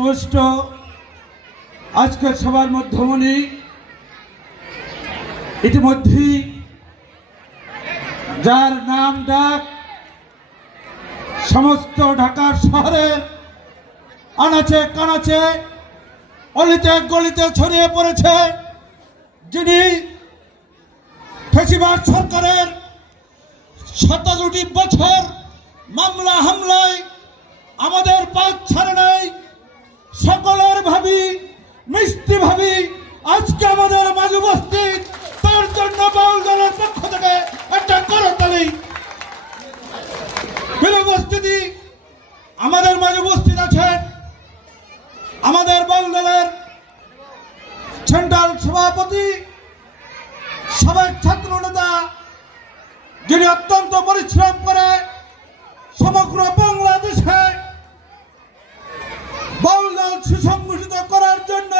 সমাবেষ্ট আজকের সভার মধ্যমণি ইতিমধ্যেই যার নাম ডাক সমস্ত ঢাকার শহরের আনাচে কানাচে অলিতে গলিতে ছড়িয়ে পড়েছে, যিনি ফ্যাসিবাদ সরকারের 17টি বছর মামলা হামলায় আমাদের পাক ছাড়ে নাই, সকলের ভাবি মিষ্টি ভাবি আজকে আমাদের মাঝে উপস্থিত। তার জন্য বাউল দলের পক্ষ থেকে একটা করতালি। উপস্থিতি আমাদের মাঝে উপস্থিত আছেন আমাদের বাউল দলের সেন্ট্রাল সভাপতি, সাবেক ছাত্র নেতা, যিনি অত্যন্ত পরিশ্রম করে সমগ্র বাংলাদেশে বাউল দল সুসংগঠিত করার জন্য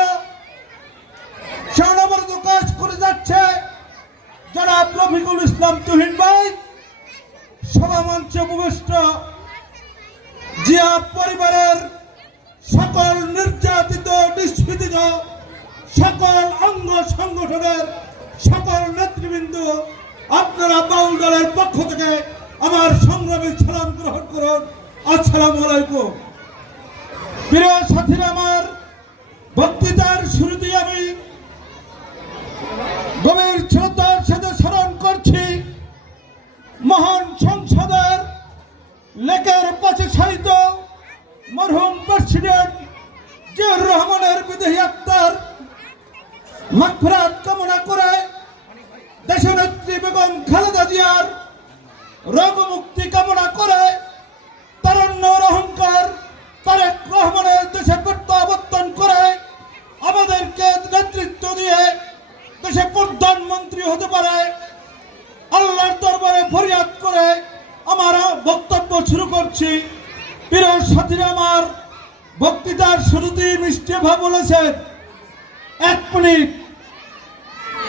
সে অনবরত কাজ করে যাচ্ছে। জনাব রফিকুল ইসলাম তুহিন ভাই, সভা মঞ্চে উপবিষ্ট জিয়া পরিবারের সকল নির্যাতিত নিষ্পীড়িত সকল অঙ্গ সংগঠনের সকল নেতৃবৃন্দ, আপনারা বাউল দলের পক্ষ থেকে আমার সংগ্রামী সালাম গ্রহণ করুন। আসসালামু আলাইকুম। প্রিয় সাথীরা, আমার বক্তৃতার শুরুতেই আমি গভীর শ্রদ্ধার সাথে স্মরণ করছি মহান সংসদের লেকের পাশে শায়িত মরহুম প্রেসিডেন্ট জিয়াউর রহমানের বিদেহী আত্মার মাগফিরাত কামনা করে দেশনেত্রী বেগম খালেদা জিয়ার রোগমুক্তি কামনা করে তারুণ্যের অহংকার তারেক রহমানের দেশে প্রত্যাবর্তন করে আমাদেরকে নেতৃত্ব দিয়ে দেশে প্রধানমন্ত্রী হতে পারে আল্লাহর দরবারে ফরিয়াদ করে আমার বক্তব্য শুরু করছি। প্রিয় সাথীরা, আমার বক্তৃতার শুরুতেই মিষ্টি ভাব বলেছেন 1 মিনিট,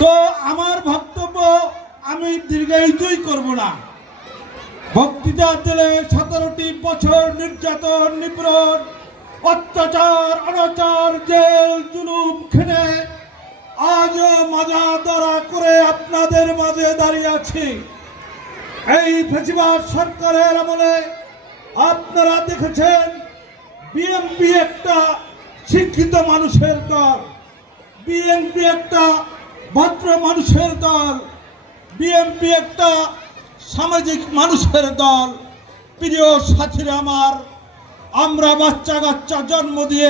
তো আমার বক্তব্য আমি দীর্ঘায়িতই করব না। বক্তৃতা দিলে 17টি বছর নির্যাতন নিপীড়ন অত্যাচার অনাচার জেল জুলুম খেলে আজও মজা ধরা করে আপনাদের মাঝে দাঁড়িয়ে আছি। এই ফ্যাসিবাদ সরকারের আমলে আপনারা দেখেছেন বিএনপি একটা শিক্ষিত মানুষের দল, বিএনপি একটা ভদ্র মানুষের দল, বিএনপি একটা সামাজিক মানুষের দল। প্রিয় সাথীরা আমার, আমরা বাচ্চা কাচ্চা জন্ম দিয়ে